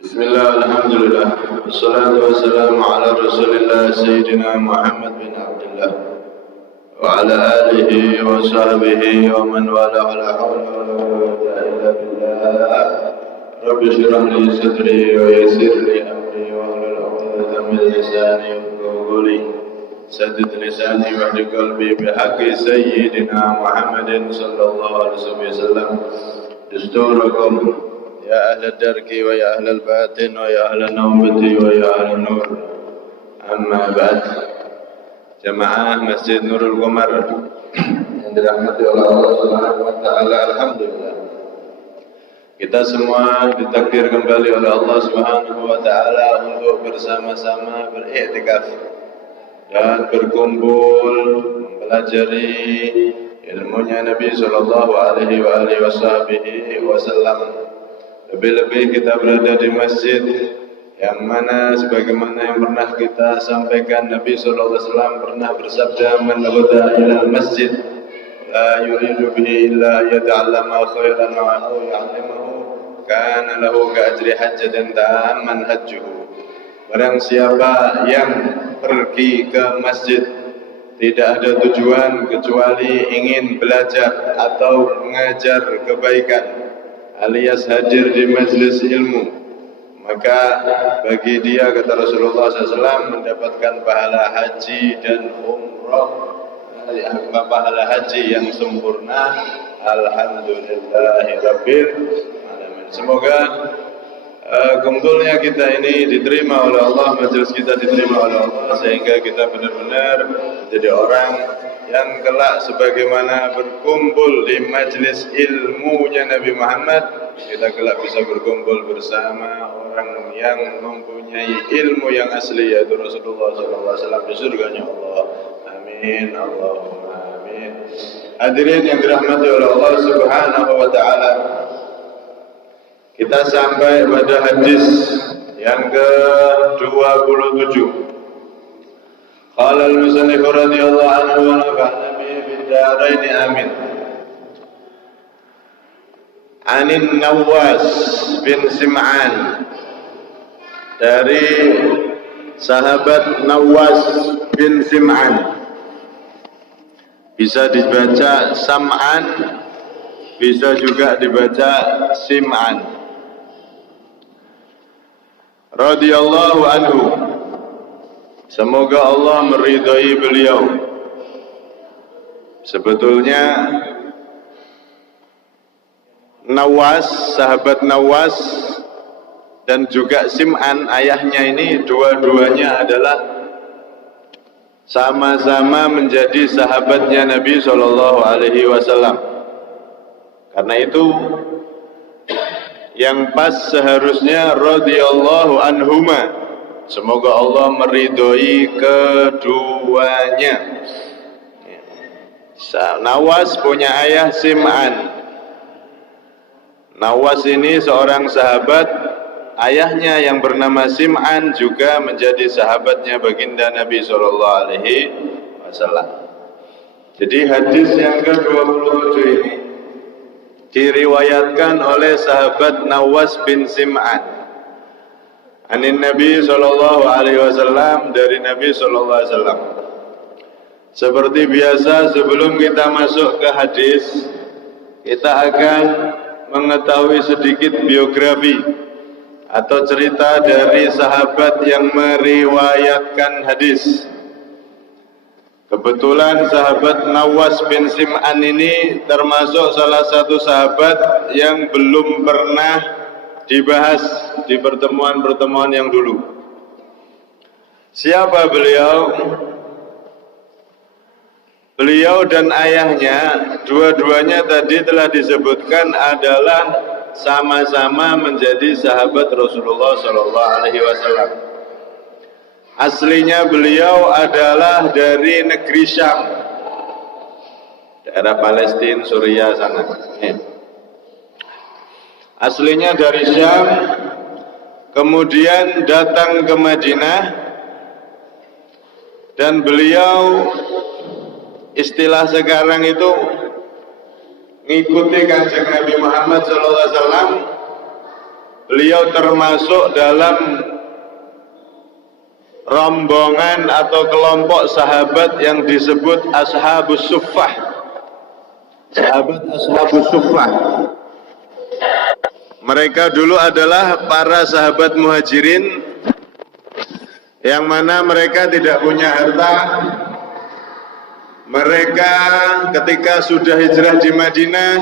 Bismillah, alhamdulillah, wassalatu wassalamu ala rasulillah Sayyidina Muhammad bin Abdullah wa ala alihi wa sahbihi wa man wala wa la hawla wa la quwwata illa billah. Rabbi shrah li sadri wa yassir li amri wa hlul 'uqdatam min lisani yafqahu qawli. Saddid lisani wahdi qalbi bihaqqi Sayyidina Muhammadin sallallahu alaihi wasallam. Dusturakum ya ahla darki wa ya ahla al-batin wa ya ahla nawbati wa ya ahla nur. Amma ba'd. Jamaah Masjid Nurul Qamar yang dirahmati oleh Allah Subhanahu wa taala, alhamdulillah. Kita semua ditakdir kembali oleh Allah Subhanahu wa taala untuk bersama-sama beriktikaf dan berkumpul mempelajari ilmunya Nabi sallallahu alaihi wasallam. Lebih-lebih kita berada di masjid yang mana sebagaimana yang pernah kita sampaikan, Nabi sallallahu alaihi wasallam pernah bersabda, "Man ghada ila masjid la yuridu bihi illa yata'allama khairan wa ya'lamuhu kana lahu ka ajri hajjatin tamman hajjuhu." Barang siapa yang pergi ke masjid tidak ada tujuan kecuali ingin belajar atau mengajar kebaikan alias hadir di majelis ilmu, maka bagi dia, kata Rasulullah SAW, mendapatkan pahala haji dan umrah, pahala haji yang sempurna. Alhamdulillahirabbil alamin. Semoga kumpulnya kita ini diterima oleh Allah, majelis kita diterima oleh Allah, sehingga kita benar-benar menjadi orang yang kelak sebagaimana berkumpul di majelis ilmunya Nabi Muhammad, kita kelak bisa berkumpul bersama orang yang mempunyai ilmu yang asli, yaitu Rasulullah SAW di surganya Allah. Amin, Allahumma amin. Hadirin yang dirahmati oleh Allah Subhanahu wa taala, kita sampai pada hadis yang ke-27. Qala al-musannif radhiyallahu anhu wa nafa'ana bihi fid dharain amin. Anin Nawas bin Sim'an, dari sahabat Nawas bin Sim'an. Bisa dibaca Sam'an, bisa juga dibaca Sim'an. Radhiyallahu anhu, semoga Allah meridhai beliau. Sebetulnya Nawas, sahabat Nawas dan juga Sim'an, ayahnya ini dua-duanya adalah sama-sama menjadi sahabatnya Nabi SAW. Karena itu yang pas seharusnya radhiyallahu anhuma, semoga Allah meridhoi keduanya. Nawas punya ayah Sim'an. Nawas ini seorang sahabat, ayahnya yang bernama Sim'an juga menjadi sahabatnya baginda Nabi SAW. Jadi hadis yang ke-27 ini diriwayatkan oleh sahabat Nawas bin Sim'an. Anin Nabi SAW, dari Nabi SAW. Seperti biasa, sebelum kita masuk ke hadis, kita akan mengetahui sedikit biografi atau cerita dari sahabat yang meriwayatkan hadis. Kebetulan sahabat Nawas bin Sim'an ini termasuk salah satu sahabat yang belum pernah dibahas di pertemuan-pertemuan yang dulu. Siapa beliau? Beliau dan ayahnya, dua-duanya tadi telah disebutkan adalah sama-sama menjadi sahabat Rasulullah SAW. Aslinya beliau adalah dari negeri Syam, daerah Palestina, Suriah sana. Aslinya dari Syam, kemudian datang ke Madinah, dan beliau, istilah sekarang itu, ngikuti kanjeng Nabi Muhammad SAW. beliau termasuk dalam rombongan atau kelompok sahabat yang disebut Ashabus Suffah. Sahabat Ashabus Suffah. Mereka dulu adalah para sahabat muhajirin yang mana mereka tidak punya harta. Mereka ketika sudah hijrah di Madinah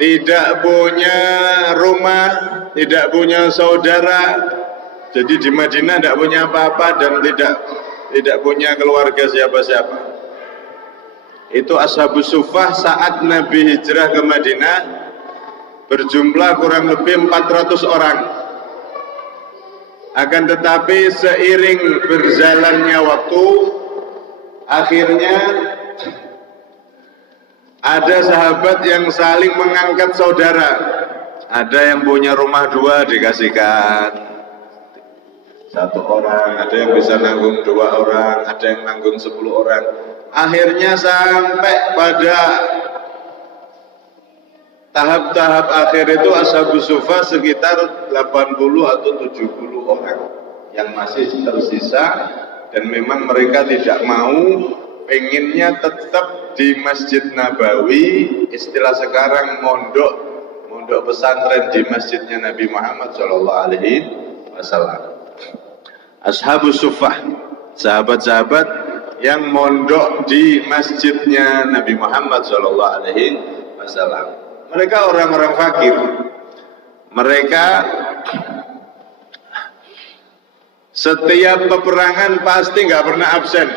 tidak punya rumah, tidak punya saudara. Jadi di Madinah tidak punya apa-apa dan tidak punya keluarga siapa-siapa. Itu Ashabus Suffah saat Nabi hijrah ke Madinah berjumlah kurang lebih 400 orang. Akan tetapi seiring berjalannya waktu, akhirnya ada sahabat yang saling mengangkat saudara. Ada yang punya rumah 2 dikasihkan 1 orang, ada yang bisa nanggung 2 orang, ada yang nanggung 10 orang. Akhirnya sampai pada tahap-tahap akhir itu Ashabus Suffah sekitar 80 atau 70 orang yang masih tersisa. Dan memang mereka tidak mau, pengennya tetap di Masjid Nabawi, istilah sekarang mondok pesantren di masjidnya Nabi Muhammad SAW. Ashabus Suffah, sahabat-sahabat yang mondok di masjidnya Nabi Muhammad SAW. Mereka orang-orang fakir. Mereka setiap peperangan pasti nggak pernah absen.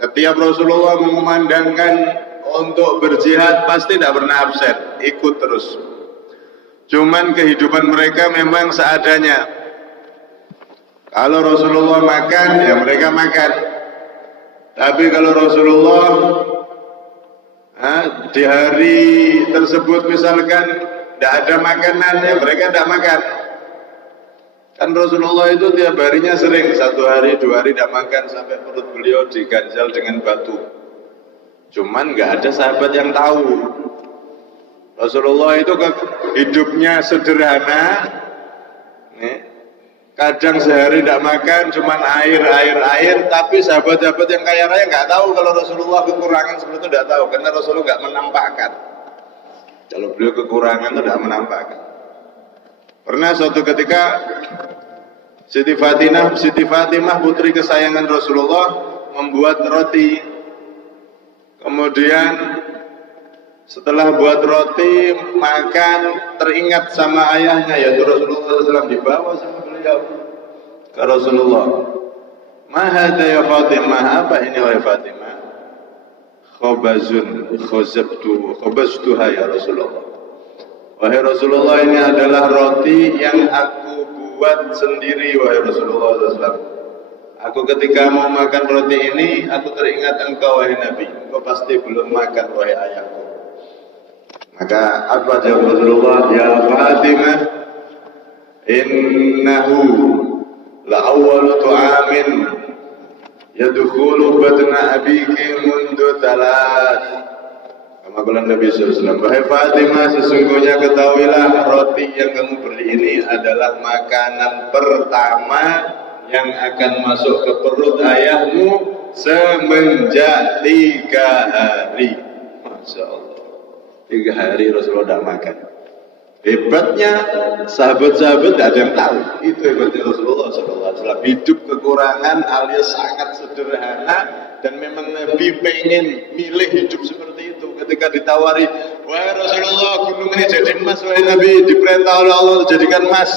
Setiap Rasulullah mengumandangkan untuk berjihad pasti tidak pernah absen, ikut terus. Cuman kehidupan mereka memang seadanya. Kalau Rasulullah makan, ya mereka makan. Tapi kalau Rasulullah di hari tersebut misalkan tidak ada makanan, ya mereka tidak makan. Kan Rasulullah itu tiap harinya sering 1 hari 2 hari tidak makan sampai perut beliau diganjal dengan batu. Cuman nggak ada sahabat yang tahu. Rasulullah itu hidupnya sederhana. Kadang sehari tidak makan, cuman air. Tapi sahabat-sahabat yang kaya raya nggak tahu kalau Rasulullah kekurangan seperti itu, tidak tahu karena Rasulullah nggak menampakkan. Kalau beliau kekurangan itu tidak menampakkan. Pernah suatu ketika Siti Fatimah putri kesayangan Rasulullah membuat roti. Kemudian setelah buat roti makan, teringat sama ayahnya yaitu Rasulullah SAW, dibawa sama beliau ke Rasulullah. Ma hadza ya Fatimah, apa ini wahai Fatimah? Khobaztuha ya Rasulullah. Wahai Rasulullah, ini adalah roti yang aku buat sendiri wahai Rasulullah SAW. Aku ketika mau makan roti ini, aku teringat engkau wahai Nabi. Engkau pasti belum makan wahai ayahku. Maka apa jawab Rasulullah? Ya Fatimah, innahu la awwalu tu'amin yadkhulu batna abiki mundu thalath. Kamakulan Nabi SAW. Wahai Fatimah, sesungguhnya ketahuilah roti yang kamu beli ini adalah makanan pertama yang akan masuk ke perut ayahmu semenjak 3 hari. Masya Allah, 3 hari Rasulullah tidak makan. Hebatnya sahabat-sahabat tidak ada yang tahu. Itu hebatnya Rasulullah SAW. Hidup kekurangan alias sangat sederhana. Dan memang Nabi pengen milih hidup seperti itu. Ketika ditawari, wahai Rasulullah, gunung ini jadi emas. Wahai Nabi, diperintah oleh Allah jadikan emas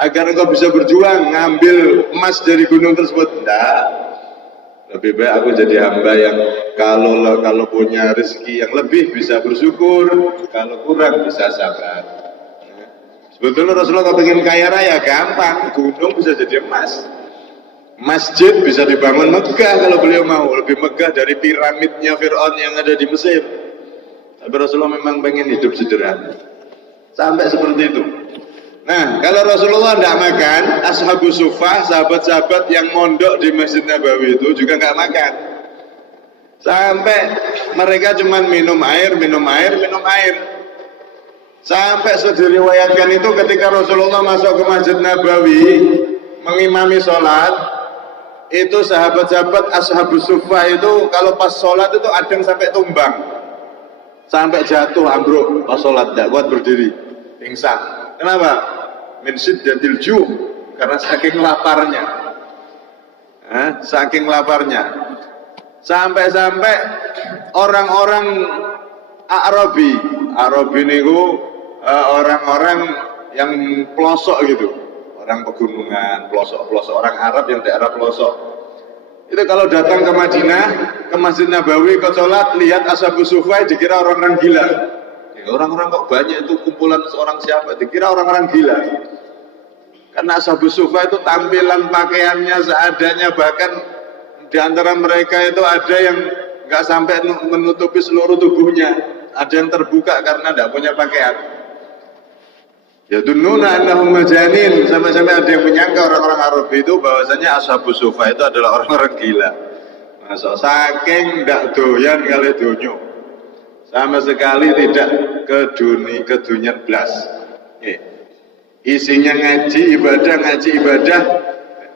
agar engkau bisa berjuang ngambil emas dari gunung tersebut. Tidak. Lebih baik aku jadi hamba yang kalau punya rezeki yang lebih bisa bersyukur, kalau kurang bisa sabar. Sebetulnya Rasulullah kalau ingin kaya raya gampang, gunung bisa jadi emas. Masjid bisa dibangun megah kalau beliau mau, lebih megah dari piramidnya Fir'aun yang ada di Mesir. Tapi Rasulullah memang pengen hidup sederhana. Sampai seperti itu. Nah, kalau Rasulullah tidak makan, Ashabus Suffah, sahabat-sahabat yang mondok di Masjid Nabawi itu juga nggak makan. Sampai mereka cuma minum air. Sampai diriwayatkan itu ketika Rasulullah masuk ke Masjid Nabawi mengimami sholat, itu sahabat-sahabat ashabus suffah itu kalau pas sholat itu ada yang sampai tumbang, sampai jatuh ambruk pas sholat, tidak kuat berdiri, pingsan. Kenapa? Min syiddatil ju', karena saking laparnya. Saking laparnya. Sampai-sampai orang-orang Arabi niku orang-orang yang pelosok gitu, orang pegunungan, pelosok-pelosok, orang Arab yang daerah pelosok. Itu kalau datang ke Madinah, ke Masjid Nabawi, ke sholat, lihat ashabus suffah, dikira orang-orang gila. Ya, orang-orang kok banyak itu, kumpulan seorang siapa? Dikira orang-orang gila. Karena ashabus suffah itu tampilan pakaiannya seadanya, bahkan di antara mereka itu ada yang nggak sampai menutupi seluruh tubuhnya, ada yang terbuka karena tidak punya pakaian. Ya dununa annahum majanin, sampai-sampai ada yang menyangka orang-orang Arab itu bahwasanya ashabus suffah itu adalah orang-orang gila. Masa saking ndak doyan kali dunyo, sama sekali tidak ke dunia blas. Isinya ngaji ibadah,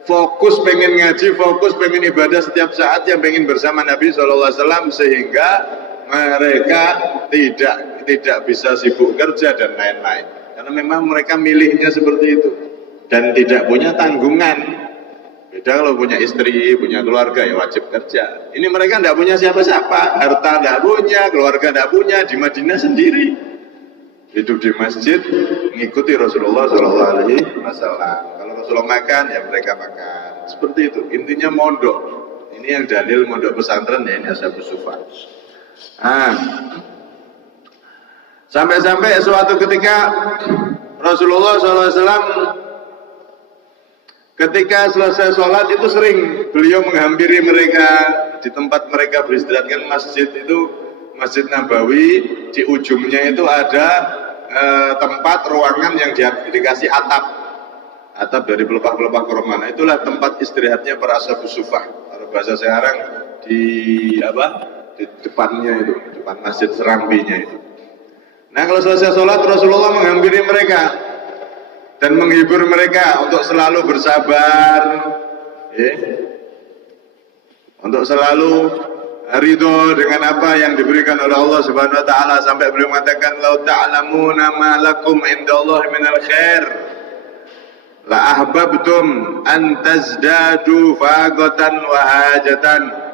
fokus pengen ngaji, fokus pengen ibadah setiap saat, yang pengen bersama Nabi SAW, sehingga mereka tidak bisa sibuk kerja dan lain-lain. Karena memang mereka milihnya seperti itu dan tidak punya tanggungan. Beda kalau punya istri, punya keluarga, ya wajib kerja. Ini mereka tidak punya siapa-siapa, harta tidak punya, keluarga tidak punya, di Madinah sendiri, hidup di masjid, mengikuti Rasulullah SAW. Kalau Rasulullah makan, ya mereka makan. Seperti itu. Intinya mondok. Ini yang dalil mondok pesantren, ya ini ashabus suffah. Sampai-sampai suatu ketika Rasulullah SAW ketika selesai sholat itu sering beliau menghampiri mereka di tempat mereka beristirahat. Kan masjid itu, Masjid Nabawi, di ujungnya itu ada tempat ruangan yang dikasih atap dari pelepah-pelepah kurma. Itulah tempat istirahatnya para ashabus suffah. Kalau bahasa sekarang di depannya itu, depan masjid Serambinya itu. Nah, kalau selesai sholat, Rasulullah menghampiri mereka dan menghibur mereka untuk selalu bersabar, untuk selalu ridho dengan apa yang diberikan oleh Allah Subhanahu wa taala, sampai beliau mengatakan, "Lau ta'lamuna ma lakum indallahi minal khair la ahbabtum an tazdadu faqatan wa hajatan."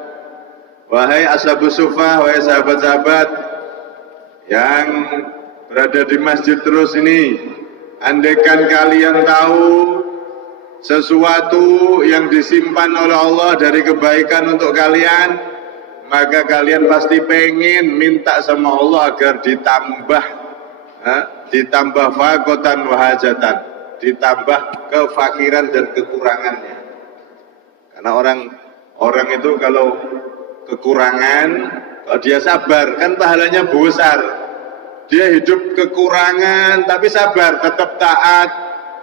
Wahai ashabus suffah, wahai sahabat-sahabat yang berada di masjid terus ini, andaikan kalian tahu sesuatu yang disimpan oleh Allah dari kebaikan untuk kalian, maka kalian pasti pengen minta sama Allah agar ditambah faqatan wa hajatan, ditambah kefakiran dan kekurangannya. Karena orang itu kalau kekurangan, kalau dia sabar, kan pahalanya besar. Dia hidup kekurangan tapi sabar, tetap taat,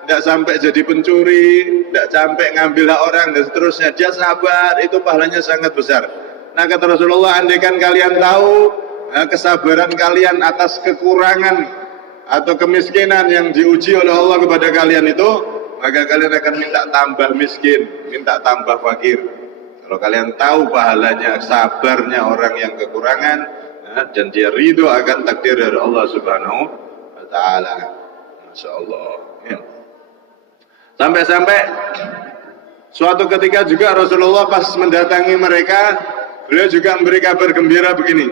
tidak sampai jadi pencuri, tidak sampai ngambil hak orang dan seterusnya. Dia sabar, itu pahalanya sangat besar. Nah, kata Rasulullah, andaikan kalian tahu kesabaran kalian atas kekurangan atau kemiskinan yang diuji oleh Allah kepada kalian itu, maka kalian akan minta tambah miskin, minta tambah fakir. Kalau kalian tahu pahalanya sabarnya orang yang kekurangan, dan dia ridho akan takdir dari Allah Subhanahu wa taala. Masya Allah. Ya. Sampai-sampai suatu ketika juga Rasulullah pas mendatangi mereka, beliau juga memberi kabar gembira begini.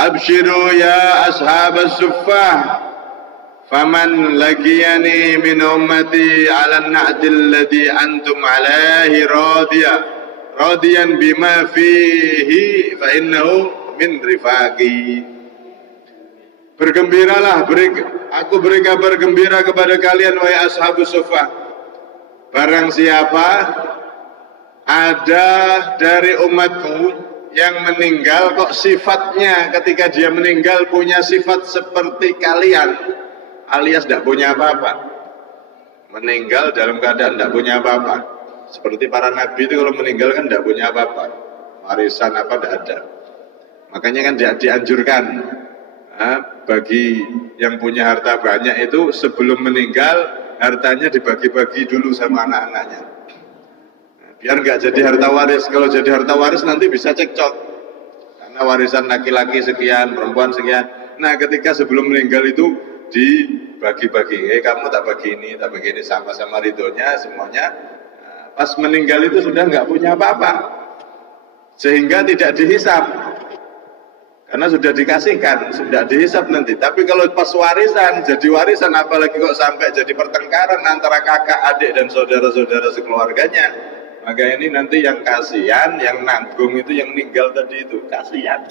Abshiru ya ashabas suffah, faman laqiyani min ummati ala an-na'dil ladzi antum alaihi radiyan bima fihi fa innahu min rifaqi. Bergembiralah, aku beri kabar gembira kepada kalian wahai ashabus suffah. Barang siapa ada dari umatku yang meninggal kok sifatnya ketika dia meninggal punya sifat seperti kalian, alias tidak punya apa-apa, meninggal dalam keadaan tidak punya apa-apa. Seperti para nabi itu kalau meninggal kan tidak punya apa-apa, warisan apa tidak ada. Makanya kan dianjurkan bagi yang punya harta banyak itu sebelum meninggal hartanya dibagi-bagi dulu sama anak-anaknya. Biar nggak jadi harta waris. Kalau jadi harta waris nanti bisa cekcok. Karena warisan laki-laki sekian, perempuan sekian. Nah, ketika sebelum meninggal itu dibagi-bagi. Kamu tak bagi ini sama-sama ridhonya semuanya. Nah, pas meninggal itu sudah nggak punya apa-apa. Sehingga tidak dihisap. Karena sudah dikasihkan, sudah dihisap nanti. Tapi kalau pas warisan, jadi warisan apalagi kok sampai jadi pertengkaran antara kakak, adik dan saudara-saudara sekeluarganya. Maka ini nanti yang kasihan, yang nanggung itu yang meninggal tadi itu kasihan.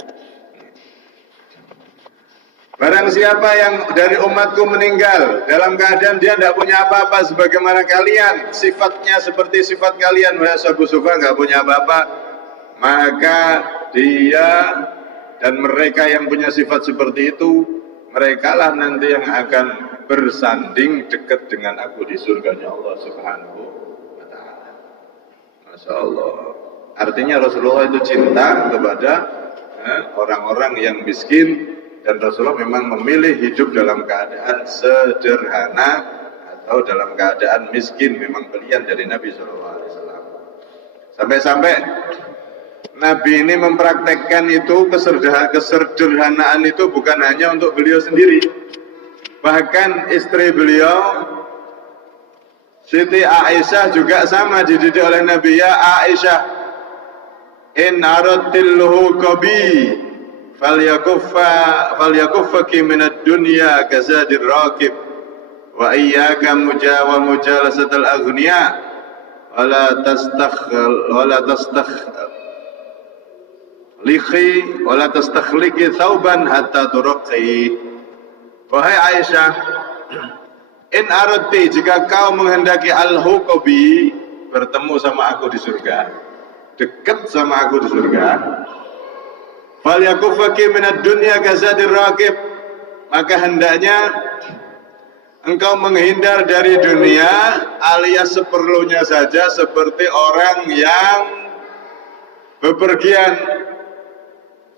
Barang siapa yang dari umatku meninggal dalam keadaan dia tidak punya apa-apa sebagaimana kalian, sifatnya seperti sifat kalian, wahai Ashabus Suffah, nggak punya apa-apa, maka dia dan mereka yang punya sifat seperti itu, merekalah nanti yang akan bersanding dekat dengan aku di surganya Allah Subhanahu wa ta'ala. Masya Allah. Artinya Rasulullah itu cinta kepada orang-orang yang miskin, dan Rasulullah memang memilih hidup dalam keadaan sederhana atau dalam keadaan miskin, memang pilihan dari Nabi SAW. Sampai-sampai Nabi ini mempraktekkan itu kesederhanaan itu bukan hanya untuk beliau sendiri, bahkan istri beliau Siti Aisyah juga sama dididik oleh Nabi. Ya Aisyah, in aradtil luhuqabi falyakuffaki minad dunya kazadir raqib wa iyyaka mujalasatal aghniya wala tastakhliki thawban hatta turqi. Wahai Aisyah, in aradti, jika kau menghendaki al-huqabi, bertemu sama aku di surga, dekat sama aku di surga, falyakuffaki minad dunya kazadir raqib, maka hendaknya engkau menghindar dari dunia alias seperlunya saja, seperti orang yang bepergian.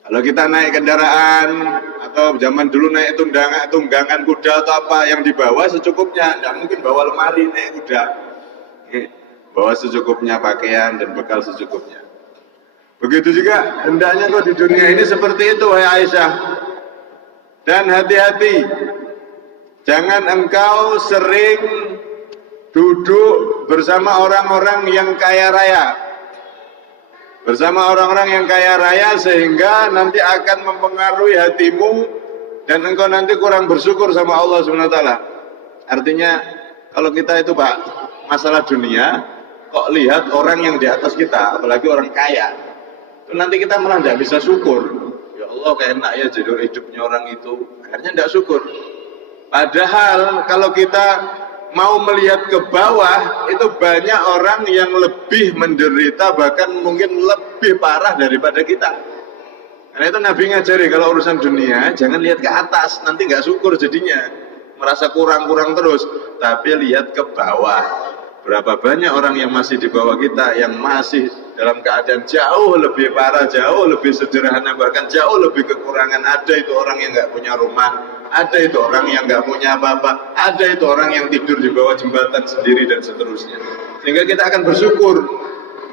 Kalau kita naik kendaraan atau zaman dulu naik tunggangan kuda atau apa, yang dibawa secukupnya, tidak mungkin bawa lemari naik kuda. Bawa secukupnya, pakaian dan bekal secukupnya. Begitu juga hendaknya kau di dunia ini seperti itu, wahai Aisyah. Dan hati-hati, jangan engkau sering duduk bersama orang-orang yang kaya raya. Bersama orang-orang yang kaya raya, sehingga nanti akan mempengaruhi hatimu dan engkau nanti kurang bersyukur sama Allah SWT. Artinya kalau kita itu Pak, masalah dunia, kok lihat orang yang di atas kita, apalagi orang kaya, itu nanti kita malah tidak bisa syukur. Ya Allah, kayak enak ya jadi hidupnya orang itu, akhirnya tidak syukur. Padahal kalau kita mau melihat ke bawah, itu banyak orang yang lebih menderita, bahkan mungkin lebih parah daripada kita. Karena itu Nabi ngajari, kalau urusan dunia jangan lihat ke atas, nanti nggak syukur jadinya, merasa kurang-kurang terus. Tapi lihat ke bawah. Berapa banyak orang yang masih di bawah kita, yang masih dalam keadaan jauh lebih parah, jauh lebih sederhana, bahkan jauh lebih kekurangan. Ada itu orang yang nggak punya rumah, ada itu orang yang nggak punya apa-apa, ada itu orang yang tidur di bawah jembatan sendiri dan seterusnya. Sehingga kita akan bersyukur,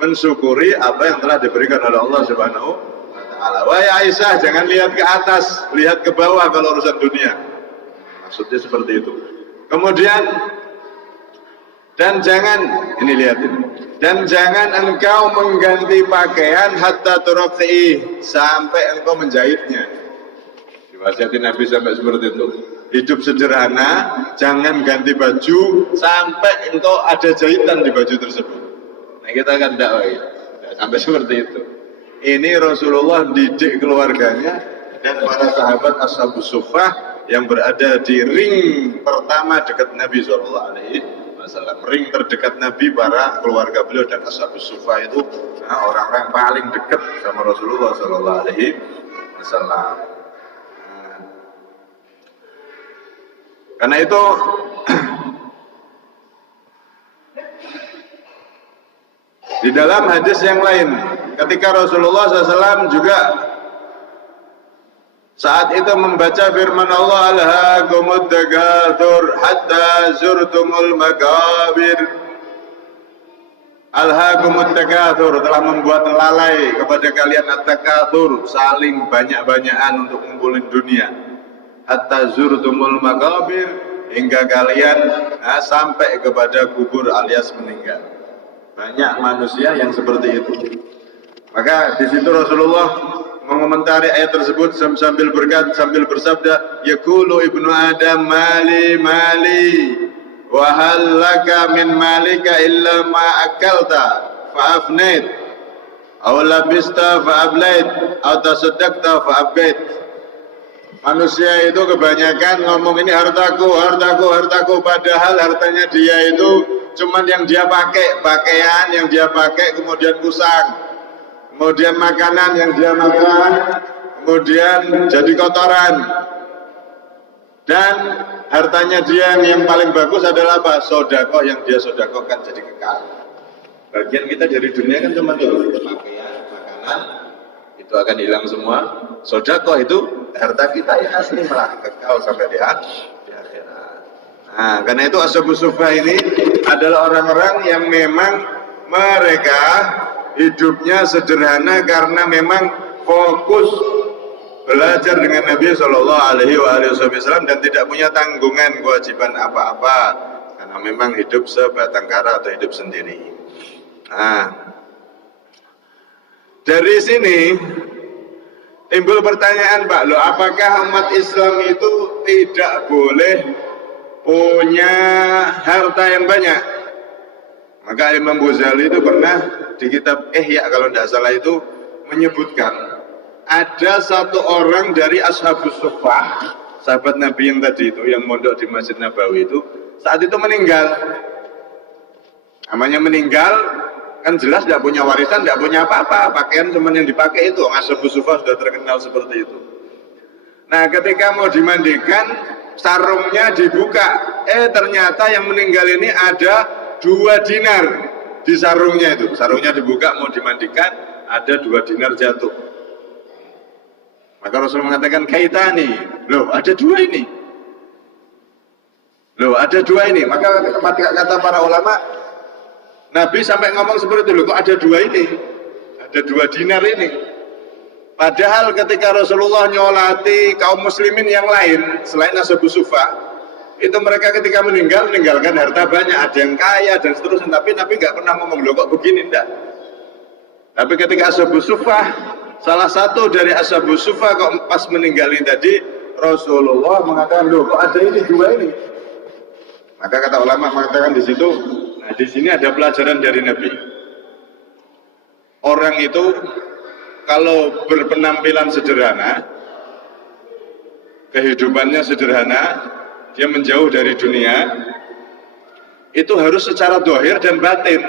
mensyukuri apa yang telah diberikan oleh Allah Subhanahu wa ta'ala. Wahai Aisyah, jangan lihat ke atas, lihat ke bawah kalau urusan dunia. Maksudnya seperti itu. Kemudian, dan jangan, ini lihat ini, dan jangan engkau mengganti pakaian hatta turqi, sampai engkau menjahitnya. Diwasiati Nabi sampai seperti itu. Hidup sederhana, jangan ganti baju sampai engkau ada jahitan di baju tersebut. Nah, kita kan tidak sampai seperti itu. Ini Rasulullah didik keluarganya dan para sahabat Ashabus Suffah yang berada di ring pertama dekat Nabi SAW. Ring terdekat Nabi, para keluarga beliau dan Ashabus Suffah itu orang-orang paling dekat sama Rasulullah SAW. Karena itu di dalam hadis yang lain, ketika Rasulullah SAW juga saat itu membaca firman Allah, alhaakumut takatsur hatta zurtumul maqabir. Alhaakumut takatsur, telah membuat lalai kepada kalian at-takatsur, saling banyak-banyakan untuk ngumpulin dunia. Hatta zurtumul maqabir, hingga kalian sampai kepada kubur alias meninggal. Banyak manusia yang seperti itu. Maka di situ Rasulullah mengomentari ayat tersebut sambil bersabda, yaqulu ibnu adam mali mali wa hal laka min malika illa ma akalta fa afnait aw labista fa ablait aw tasaddaqta fa abgait. Manusia itu kebanyakan ngomong ini hartaku, padahal hartanya dia itu cuman yang dia pakai, pakaian yang dia pakai kemudian kusang, kemudian makanan yang dia makan kemudian jadi kotoran, dan hartanya dia yang paling bagus adalah apa? Sodakoh yang dia sodakohkan jadi kekal. Bagian kita dari dunia kan cuma itu, pakaian, makanan, itu akan hilang semua. Sodakoh itu harta kita yang asli malah kekal sampai di akhirat. Nah, karena itu ashabus suffah ini adalah orang-orang yang memang mereka hidupnya sederhana karena memang fokus belajar dengan Nabi Shallallahu Alaihi Wasallam dan tidak punya tanggungan kewajiban apa-apa karena memang hidup sebatang kara atau hidup sendiri. Nah, dari sini timbul pertanyaan, Pak, loh, apakah umat Islam itu tidak boleh punya harta yang banyak? Maka Imam Ghazali itu pernah di kitab Ihya kalau tidak salah itu menyebutkan ada satu orang dari ashabus suffah, sahabat Nabi yang tadi itu yang mondok di Masjid Nabawi itu, saat itu meninggal. Namanya meninggal kan jelas tidak punya warisan, tidak punya apa-apa, pakaian cuma yang dipakai itu. Ashabus suffah sudah terkenal seperti itu. Nah, ketika mau dimandikan, sarungnya dibuka, ternyata yang meninggal ini ada 2 dinar di sarungnya itu. Sarungnya dibuka mau dimandikan, ada 2 dinar jatuh. Maka Rasul mengatakan, kaitani, loh ada 2 ini, loh ada 2 ini. Maka kata para ulama, Nabi sampai ngomong seperti itu, loh kok ada 2 ini, ada 2 dinar ini. Padahal ketika Rasulullah nyolati kaum muslimin yang lain selain ashabus suffah, itu mereka ketika meninggalkan harta banyak, ada yang kaya dan seterusnya, tapi Nabi nggak pernah ngomong, loh kok begini, enggak. Tapi ketika ashabus suffah, salah satu dari ashabus suffah kok pas meninggalin tadi, Rasulullah mengatakan, loh kok ada ini 2 ini. Maka kata ulama mengatakan di situ, nah di sini ada pelajaran dari Nabi. Orang itu kalau berpenampilan sederhana, kehidupannya sederhana, dia menjauh dari dunia, itu harus secara zahir dan batin.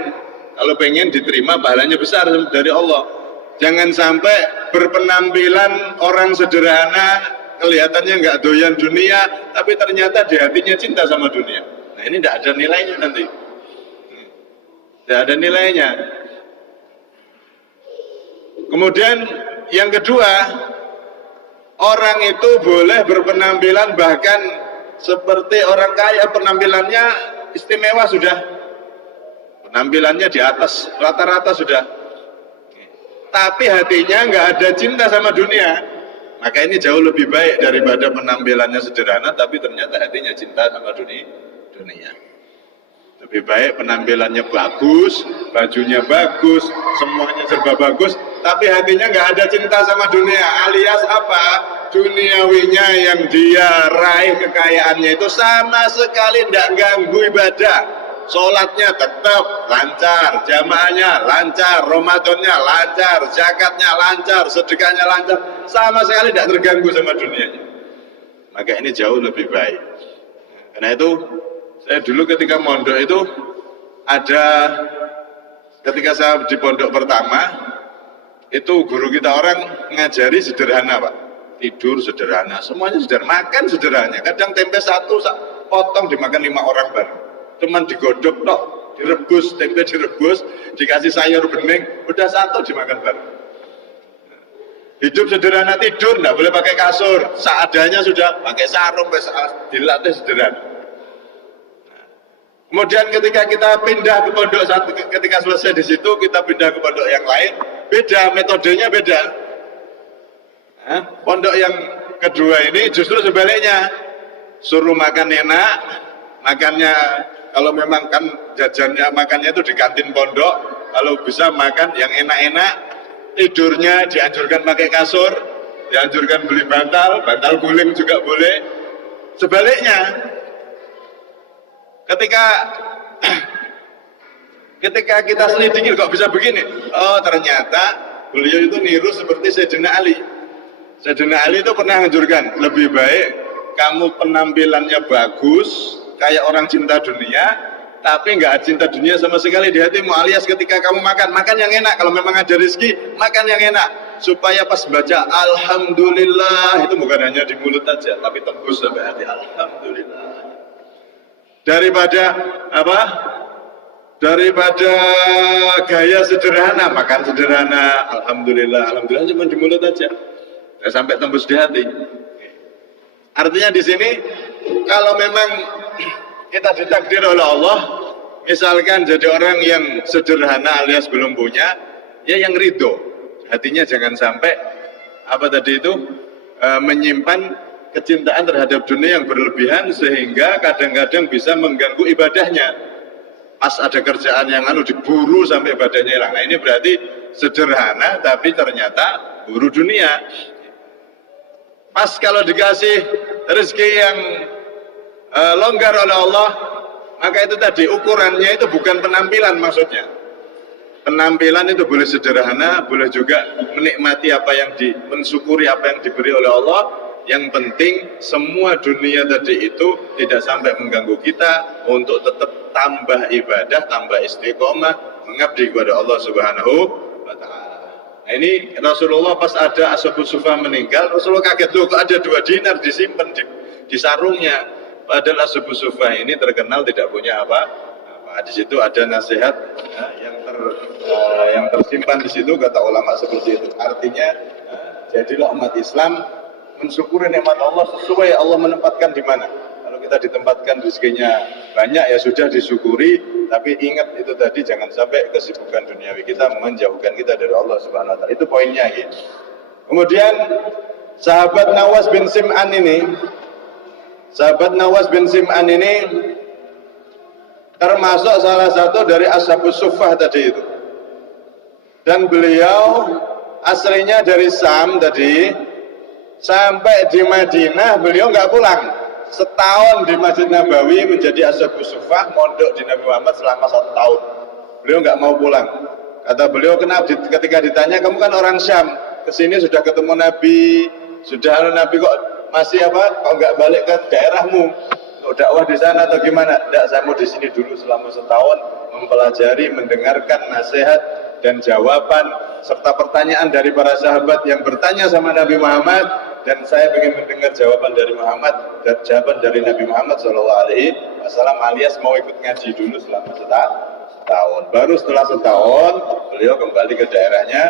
Kalau pengen diterima pahalanya besar dari Allah. Jangan sampai berpenampilan orang sederhana, kelihatannya nggak doyan dunia, tapi ternyata di hatinya cinta sama dunia. Nah ini tidak ada nilainya nanti. Tidak ada nilainya. Kemudian yang kedua, orang itu boleh berpenampilan bahkan seperti orang kaya, penampilannya istimewa sudah, penampilannya di atas rata-rata sudah, tapi hatinya nggak ada cinta sama dunia. Maka ini jauh lebih baik daripada penampilannya sederhana tapi ternyata hatinya cinta sama dunia. Lebih baik penampilannya bagus, bajunya bagus, semuanya serba bagus, tapi hatinya nggak ada cinta sama dunia. Alias apa? Duniawinya yang dia raih, kekayaannya itu sama sekali tidak ganggu ibadah. Sholatnya tetap lancar, jamaahnya lancar, Ramadannya lancar, zakatnya lancar, sedekahnya lancar, sama sekali tidak terganggu sama dunianya. Maka ini jauh lebih baik. Karena itu saya dulu ketika mondok itu ada, ketika saya di pondok pertama itu guru kita orang ngajari sederhana, Pak. Tidur sederhana, semuanya sederhana, makan sederhana. Kadang tempe 1 potong dimakan 5 orang bareng. Cuman digodok tok, direbus, tempe direbus, dikasih sayur bening, udah 1 dimakan bareng. Hidup sederhana, tidur nggak boleh pakai kasur, seadanya sudah pakai sarung, dilatih sederhana. Kemudian ketika kita pindah ke pondok, ketika selesai di situ kita pindah ke pondok yang lain, beda, metodenya beda. Pondok yang kedua ini justru sebaliknya, suruh makan enak, makannya kalau memang kan jajannya makannya itu di kantin pondok, kalau bisa makan yang enak-enak. Tidurnya dianjurkan pakai kasur, dianjurkan beli bantal guling juga boleh. Sebaliknya, ketika kita selidiki kok bisa begini, oh ternyata beliau itu niru seperti Sayyidina Ali. Sayyidina Ali itu pernah menganjurkan, lebih baik kamu penampilannya bagus, kayak orang cinta dunia, tapi nggak cinta dunia sama sekali di hatimu, alias ketika kamu makan yang enak, kalau memang ada rezeki, makan yang enak, supaya pas baca Alhamdulillah, itu bukan hanya di mulut aja, tapi tembus sampai hati, Alhamdulillah. Daripada gaya sederhana, makan sederhana, Alhamdulillah cuma di mulut aja, nggak sampai tembus di hati. Artinya di sini, kalau memang kita ditakdir oleh Allah, misalkan jadi orang yang sederhana alias belum punya, ya yang ridho. Hatinya jangan sampai menyimpan kecintaan terhadap dunia yang berlebihan sehingga kadang-kadang bisa mengganggu ibadahnya. Pas ada kerjaan yang diburu sampai ibadahnya hilang. Nah ini berarti sederhana tapi ternyata buru dunia. Pas kalau dikasih rezeki yang longgar oleh Allah, maka itu tadi ukurannya itu bukan penampilan maksudnya. Penampilan itu boleh sederhana, boleh juga menikmati mensyukuri apa yang diberi oleh Allah. Yang penting semua dunia tadi itu tidak sampai mengganggu kita untuk tetap tambah ibadah, tambah istiqomah, mengabdi kepada Allah Subhanahu wa Ta'ala. Nah ini Rasulullah pas ada Ashabus Suffah meninggal, Rasulullah kaget, loh kok ada 2 dinar disimpan di sarungnya. Padahal Ashabus Suffah ini terkenal tidak punya apa-apa. Di situ ada nasihat yang tersimpan di situ, kata ulama seperti itu. Artinya jadilah umat Islam mensyukuri nikmat Allah sesuai Allah menempatkan di mana. Kalau kita ditempatkan rezekinya banyak ya sudah disyukuri, tapi ingat itu tadi jangan sampai kesibukan duniawi kita menjauhkan kita dari Allah Subhanahu wa Ta'ala. Itu poinnya gitu. Kemudian sahabat Nawas bin Sim'an ini termasuk salah satu dari Ashabus Suffah tadi itu. Dan beliau aslinya dari Sam tadi, sampai di Madinah beliau nggak pulang. Setahun di Masjid Nabawi menjadi Ashabus Suffah, mondok di Nabi Muhammad selama 1 tahun. Beliau nggak mau pulang. Kata beliau, kenapa? Ketika ditanya, kamu kan orang Syam, kesini sudah ketemu Nabi, Nabi kok masih kok nggak balik ke daerahmu? Untuk dakwah di sana atau gimana? Tidak, saya mau di sini dulu selama 1 tahun mempelajari, mendengarkan nasihat dan jawaban serta pertanyaan dari para sahabat yang bertanya sama Nabi Muhammad, dan saya ingin mendengar jawaban dari Muhammad dan jawaban dari Nabi Muhammad SAW, alias mau ikut ngaji dulu selama setahun. Baru setelah setahun beliau kembali ke daerahnya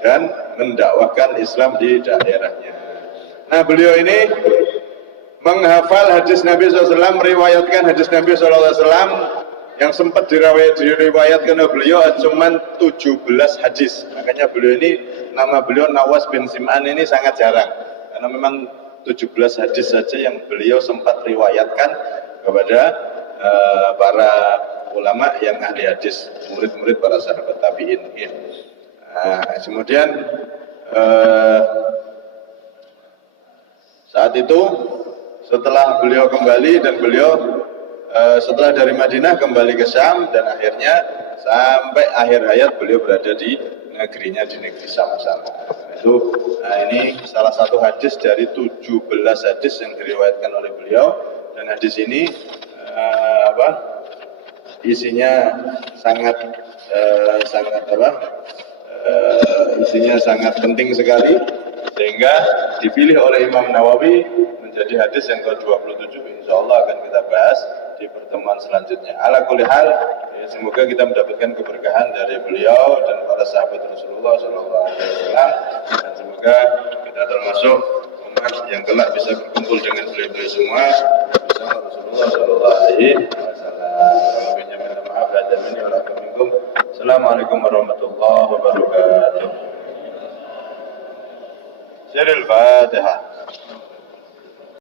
dan mendakwahkan Islam di daerahnya. Nah beliau ini menghafal hadis Nabi SAW, meriwayatkan hadis Nabi SAW yang sempat diriwayatkan oleh beliau cuma 17 hadis. Makanya beliau ini, nama beliau Nawas bin Sim'an ini sangat jarang, karena memang 17 hadis saja yang beliau sempat riwayatkan kepada para ulama yang ahli hadis, murid-murid para sahabat tabi'in. Kemudian saat itu setelah beliau kembali dan beliau setelah dari Madinah kembali ke Syam, dan akhirnya sampai akhir hayat beliau berada di negerinya, di negeri Syam sana. Ini salah satu hadis dari 17 hadis yang diriwayatkan oleh beliau, dan hadis ini isinya isinya sangat penting sekali, sehingga dipilih oleh Imam Nawawi menjadi hadis yang ke-27. Insyaallah akan kita bahas di pertemuan selanjutnya. Ala kulli hal, Ya, semoga kita mendapatkan keberkahan dari beliau dan para sahabat Rasulullah SAW, dan semoga kita termasuk umat yang kelak bisa berkumpul dengan beliau-beliau semua bersama Rasulullah SAW. Kalau minta maaf, ada minni wa lakum minkum. Assalamualaikum warahmatullahi wabarakatuh. Siril Fatihah.